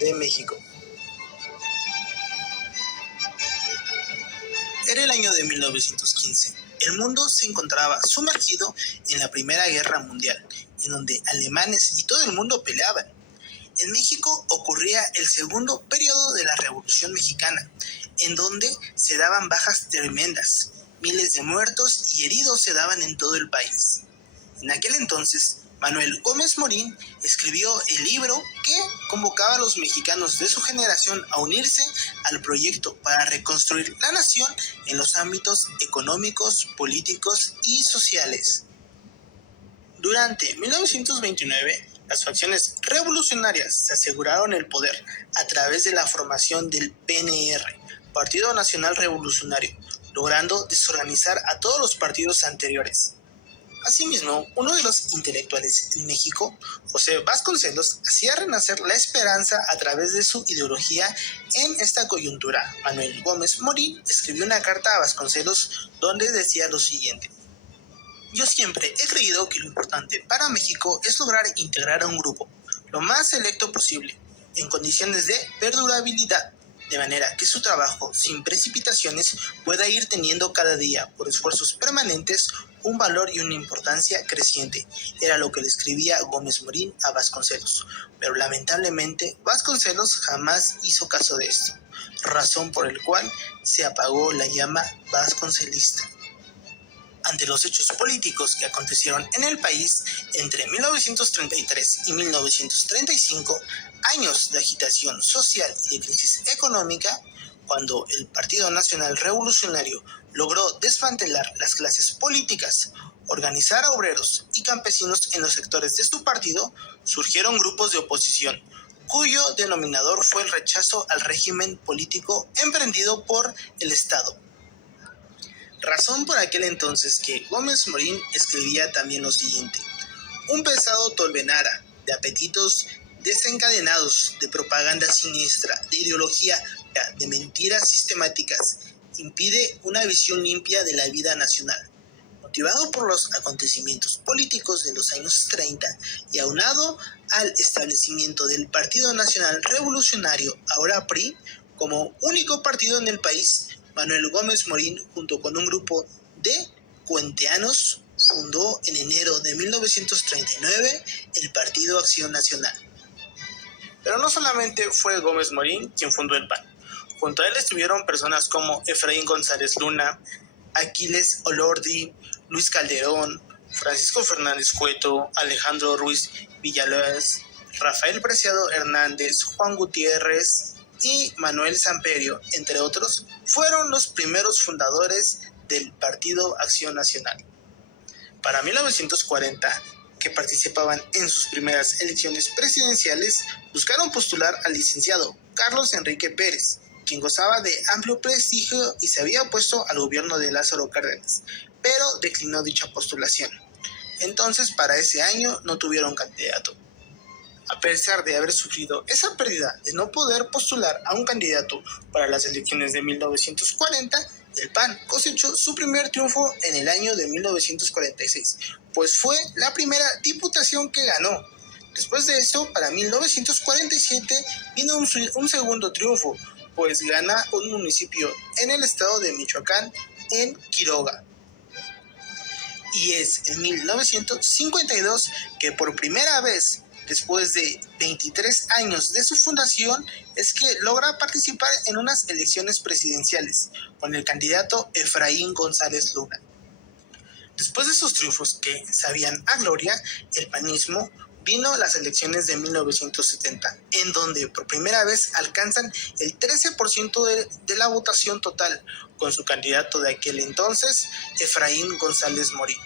de México. Era el año de 1915. El mundo se encontraba sumergido en la Primera Guerra Mundial, en donde alemanes y todo el mundo peleaban. En México ocurría el segundo periodo de la Revolución Mexicana, en donde se daban bajas tremendas. Miles de muertos y heridos se daban en todo el país. En aquel entonces, Manuel Gómez Morín escribió el libro que convocaba a los mexicanos de su generación a unirse al proyecto para reconstruir la nación en los ámbitos económicos, políticos y sociales. Durante 1929, las facciones revolucionarias se aseguraron el poder a través de la formación del PNR, Partido Nacional Revolucionario, logrando desorganizar a todos los partidos anteriores. Asimismo, uno de los intelectuales en México, José Vasconcelos, hacía renacer la esperanza a través de su ideología en esta coyuntura. Manuel Gómez Morín escribió una carta a Vasconcelos donde decía lo siguiente: yo siempre he creído que lo importante para México es lograr integrar a un grupo lo más selecto posible, en condiciones de perdurabilidad, de manera que su trabajo, sin precipitaciones, pueda ir teniendo cada día, por esfuerzos permanentes, un valor y una importancia creciente. Era lo que le escribía Gómez Morín a Vasconcelos, pero lamentablemente Vasconcelos jamás hizo caso de esto, razón por el cual se apagó la llama vasconcelista. Ante los hechos políticos que acontecieron en el país entre 1933 y 1935, años de agitación social y de crisis económica, cuando el Partido Nacional Revolucionario logró desmantelar las clases políticas, organizar a obreros y campesinos en los sectores de su partido, surgieron grupos de oposición, cuyo denominador fue el rechazo al régimen político emprendido por el Estado. Razón por aquel entonces que Gómez Morín escribía también lo siguiente: un pesado tolvenara de apetitos desencadenados, de propaganda siniestra, de ideología, de mentiras sistemáticas, impide una visión limpia de la vida nacional. Motivado por los acontecimientos políticos de los años 30 y aunado al establecimiento del Partido Nacional Revolucionario, ahora PRI, como único partido en el país, Manuel Gómez Morín, junto con un grupo de cuenteanos, fundó en enero de 1939 el Partido Acción Nacional. Pero no solamente fue Gómez Morín quien fundó el PAN. Junto a él estuvieron personas como Efraín González Luna, Aquiles Olordi, Luis Calderón, Francisco Fernández Cueto, Alejandro Ruiz Villalobos, Rafael Preciado Hernández, Juan Gutiérrez y Manuel Samperio, entre otros, fueron los primeros fundadores del Partido Acción Nacional. Para 1940, que participaban en sus primeras elecciones presidenciales, buscaron postular al licenciado Carlos Enrique Pérez, quien gozaba de amplio prestigio y se había opuesto al gobierno de Lázaro Cárdenas, pero declinó dicha postulación. Entonces, para ese año no tuvieron candidato. A pesar de haber sufrido esa pérdida de no poder postular a un candidato para las elecciones de 1940, el PAN cosechó su primer triunfo en el año de 1946, pues fue la primera diputación que ganó. Después de esto, para 1947, vino un segundo triunfo, pues gana un municipio en el estado de Michoacán, en Quiroga. Y es en 1952 que por primera vez, después de 23 años de su fundación, es que logra participar en unas elecciones presidenciales con el candidato Efraín González Luna. Después de esos triunfos que sabían a gloria, el panismo vino las elecciones de 1970, en donde por primera vez alcanzan el 13% de la votación total, con su candidato de aquel entonces, Efraín González Morín.